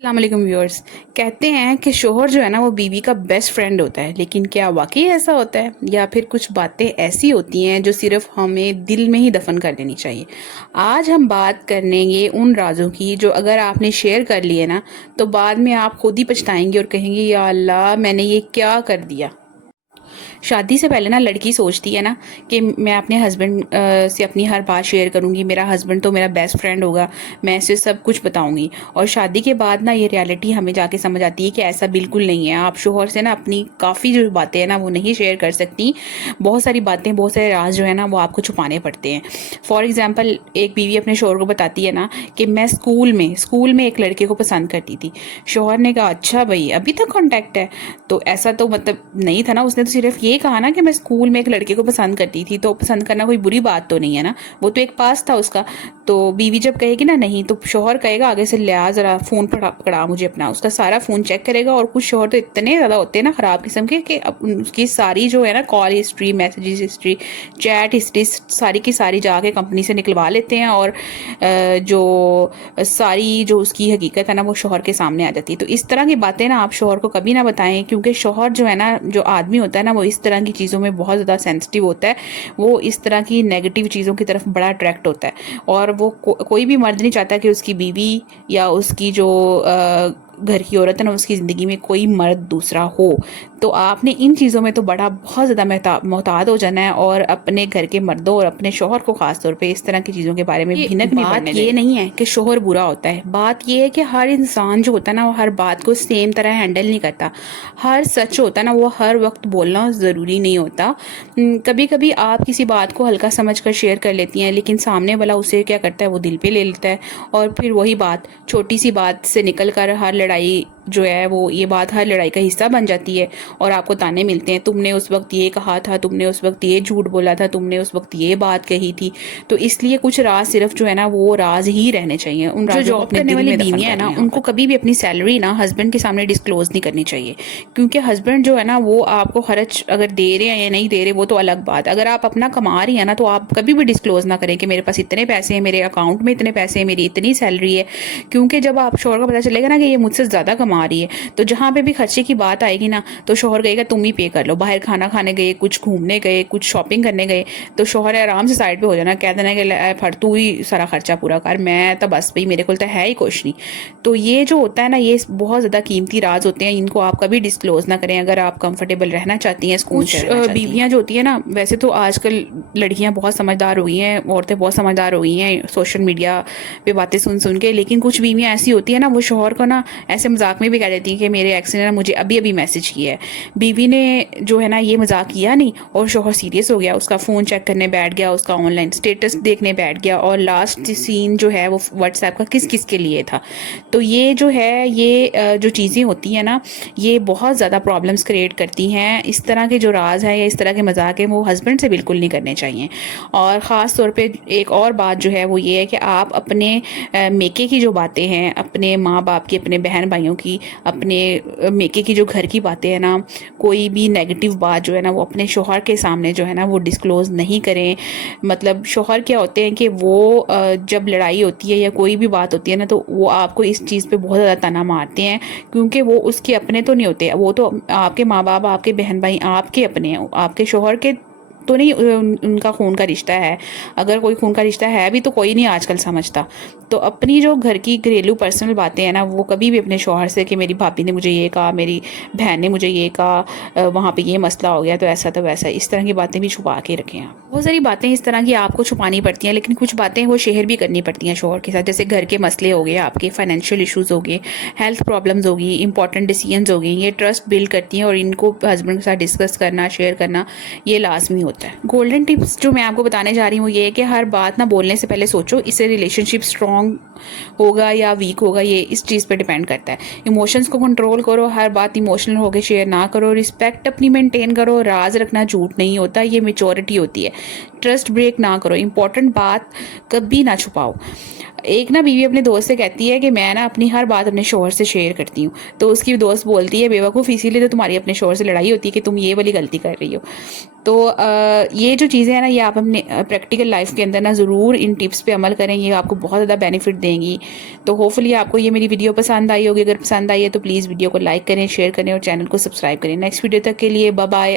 अस्सलाम वालेकुम व्यूअर्स। कहते हैं कि शोहर जो है ना वो बीवी का बेस्ट फ्रेंड होता है, लेकिन क्या वाकई ऐसा होता है या फिर कुछ बातें ऐसी होती हैं जो सिर्फ हमें दिल में ही दफन कर देनी चाहिए। आज हम बात करेंगे उन राजों की जो अगर आपने शेयर कर लिए ना तो बाद में आप खुद ही पछताएंगे और कहेंगे या अल्लाह मैंने ये क्या कर दिया। शादी से पहले ना लड़की सोचती है ना कि मैं अपने हस्बैंड से अपनी हर बात शेयर करूंगी, मेरा हस्बैंड तो मेरा बेस्ट फ्रेंड होगा, मैं इसे सब कुछ बताऊंगी। और शादी के बाद ना ये रियलिटी हमें जाके समझ आती है कि ऐसा बिल्कुल नहीं है। आप शोहर से ना अपनी काफ़ी जो बातें हैं ना वो नहीं शेयर कर सकती। बहुत सारी बातें, बहुत सारे राज जो है ना वो आपको छुपाने पड़ते हैं। फॉर एग्जाम्पल, एक बीवी अपने शोहर को बताती है ना कि मैं स्कूल में एक लड़के को पसंद करती थी। शोहर ने कहा अच्छा भाई अभी तक कांटेक्ट है? तो ऐसा तो मतलब नहीं था ना, उसने तो सिर्फ ये कहा ना कि मैं स्कूल में एक लड़के को पसंद करती थी, तो पसंद करना कोई बुरी बात तो नहीं है ना, वो तो एक पास था उसका। तो बीवी जब कहेगी ना नहीं, तो शोहर कहेगा आगे से लिया जरा फोन पकड़ा मुझे अपना, उसका सारा फोन चेक करेगा। और कुछ शोहर तो इतने ज़्यादा होते हैं ना खराब किस्म के कि उसकी सारी जो है ना call history, messages history, chat history सारी की सारी जाके कंपनी से निकलवा लेते हैं। और जो सारी जो उसकी हकीकत है ना वो शोहर के सामने आ जाती है। तो इस तरह की बातें ना आप शोहर को कभी ना बताएं, क्योंकि शोहर जो है ना, जो आदमी होता है ना, वो इस तरह की चीज़ों में बहुत ज़्यादा सेंसिटिव होता है। वो इस तरह की नेगेटिव चीज़ों की तरफ बड़ा अट्रैक्ट होता है। और वो कोई भी मर्द नहीं चाहता कि उसकी बीवी या उसकी जो घर की औरत है ना उसकी ज़िंदगी में कोई मर्द दूसरा हो। तो आपने इन चीज़ों में तो बड़ा बहुत ज़्यादा मोहतात हो जाना है, और अपने घर के मर्दों और अपने शोहर को ख़ास तौर पे इस तरह की चीज़ों के बारे में भिनक नहीं पड़ने दें। ये नहीं है कि शोहर बुरा होता है, बात ये है कि हर इंसान जो होता है ना वो हर बात को सेम तरह हैंडल नहीं करता। हर सच होता है ना वो हर वक्त बोलना ज़रूरी नहीं होता। कभी कभी आप किसी बात को हल्का समझ कर शेयर कर लेती हैं, लेकिन सामने वाला उसे क्या करता है वो दिल पे ले लेता है। और फिर वही बात छोटी सी बात से निकल कर हर लड़ाई जो है वो ये बात हर लड़ाई का हिस्सा बन जाती है। और आपको ताने मिलते हैं, तुमने उस वक्त ये कहा था, तुमने उस वक्त ये झूठ बोला था, तुमने उस वक्त ये बात कही थी। तो इसलिए कुछ राज सिर्फ जो है ना वो राज ही रहने चाहिए। उन जो जॉब करने वाली बीवियां है ना उनको कभी भी अपनी सैलरी ना हस्बैंड के सामने डिस्क्लोज नहीं करनी चाहिए, क्योंकि हस्बैंड जो है ना वो आपको खर्च अगर दे रहे हैं या नहीं दे रहे वो तो अलग बात। अगर आप अपना कमा रही है ना तो आप कभी भी डिस्क्लोज ना करें कि मेरे पास इतने पैसे हैं, मेरे अकाउंट में इतने पैसे हैं, मेरी इतनी सैलरी है। क्योंकि जब आप शोहर को पता चलेगा ना कि ये मुझसे ज़्यादा कमा रही है, तो जहाँ पे भी खर्चे की बात आएगी ना तो शोहर कहेगा तुम ही पे कर लो। बाहर खाना खाने गए, कुछ घूमने गए, कुछ शॉपिंग करने गए, तो शोहर आराम से साइड पे हो जाना, कह देना कि फट तू ही सारा खर्चा पूरा कर, मैं तो बस भाई मेरे को तो है ही कुछ नहीं। तो ये जो होता है ना ये बहुत ज़्यादा कीमती राज होते हैं, इनको आप कभी डिस्क्लोज ना करें अगर आप कंफर्टेबल रहना चाहती हैं। कुछ बीवियाँ जो होती है ना, वैसे तो आजकल लड़कियाँ बहुत समझदार हो गई हैं, औरतें बहुत समझदार हो गई हैं सोशल मीडिया पे बातें सुन सुन के, लेकिन कुछ बीवियाँ ऐसी होती है ना वो शोहर को ना ऐसे मजाक में भी कह देती हैं कि मेरे एक्स ने ना मुझे अभी अभी मैसेज किया है। बीवी ने जो है ना ये मजाक किया नहीं और शोहर सीरियस हो गया, उसका फ़ोन चेक करने बैठ गया, उसका ऑनलाइन स्टेटस देखने बैठ गया, और लास्ट सीन जो है वो व्हाट्सएप का किस किस के लिए था। तो ये जो है ये जो चीज़ें होती हैं ना ये बहुत ज़्यादा प्रॉब्लम्स क्रिएट करती हैं। इस तरह के जो राज है या इस तरह के मजाक हैं वो हस्बैंड से बिल्कुल नहीं करने चाहिए। और ख़ास तौर पे एक और बात जो है वो ये है कि आप अपने मेके की जो बातें हैं, अपने माँ बाप की, अपने बहन भाइयों की, अपने मेके की जो घर की बातें हैं ना, कोई भी नेगेटिव बात जो है ना वो अपने शोहर के सामने जो है ना वो डिस्क्लोज़ नहीं करें। मतलब शोहर क्या होते हैं कि वो जब लड़ाई होती है या कोई भी बात होती है ना तो वो आपको इस चीज़ पे बहुत ज़्यादा ताना मारते हैं, क्योंकि वो उसके अपने तो नहीं होते, वो तो आपके माँ बाप, आपके बहन भाई आपके अपने हैं, आपके शोहर के तो नहीं उनका खून का रिश्ता है। अगर कोई खून का रिश्ता है भी तो कोई नहीं आजकल समझता। तो अपनी जो घर की घरेलू पर्सनल बातें हैं ना वो कभी भी अपने शौहर से कि मेरी भाभी ने मुझे ये कहा, मेरी बहन ने मुझे ये कहा, वहाँ पे ये मसला हो गया तो ऐसा तो वैसा, इस तरह की बातें भी छुपा के रखें आप। बहुत सारी बातें इस तरह की आपको छुपानी पड़ती हैं, लेकिन कुछ बातें वो शेयर भी करनी पड़ती हैं शौहर के साथ, जैसे घर के मसले हो गए, आपके फाइनेंशियल इशूज़ हो गए, हेल्थ प्रॉब्लम्स हो गई, इंपॉर्टेंट डिसीजंस हो गई। ये ट्रस्ट बिल्ड करती हैं और इनको हस्बैंड के साथ डिस्कस करना, शेयर करना ये लाजमी होता है। गोल्डन टिप्स जो मैं आपको बताने जा रही हूँ ये है कि हर बात ना बोलने से पहले सोचो इससे रिलेशनशिप स्ट्रॉन्ग होगा या वीक होगा, ये इस चीज़ पे डिपेंड करता है। इमोशंस को कंट्रोल करो, हर बात इमोशनल होकर शेयर ना करो, रिस्पेक्ट अपनी मेंटेन करो, राज रखना झूठ नहीं होता, ये मेच्योरिटी होती है। ट्रस्ट ब्रेक ना करो, इंपॉर्टेंट बात कभी ना छुपाओ। एक ना बीवी अपने दोस्त से कहती है कि मैं ना अपनी हर बात अपने शौहर से शेयर करती हूँ, तो उसकी दोस्त बोलती है बेवकूफ़, इसीलिए तो तुम्हारी अपने शौहर से लड़ाई होती है कि तुम ये वाली गलती कर रही हो। तो ये जो चीज़ें हैं ना, ये आप अपने प्रैक्टिकल लाइफ के अंदर ना ज़रूर इन टिप्स पे अमल करें, ये आपको बहुत ज़्यादा बेनिफिट देंगी। तो होपफुली आपको ये मेरी वीडियो पसंद आई होगी। अगर पसंद आई है तो प्लीज़ वीडियो को लाइक करें, शेयर करें और चैनल को सब्सक्राइब करें। नेक्स्ट वीडियो तक के लिए बाय बाय।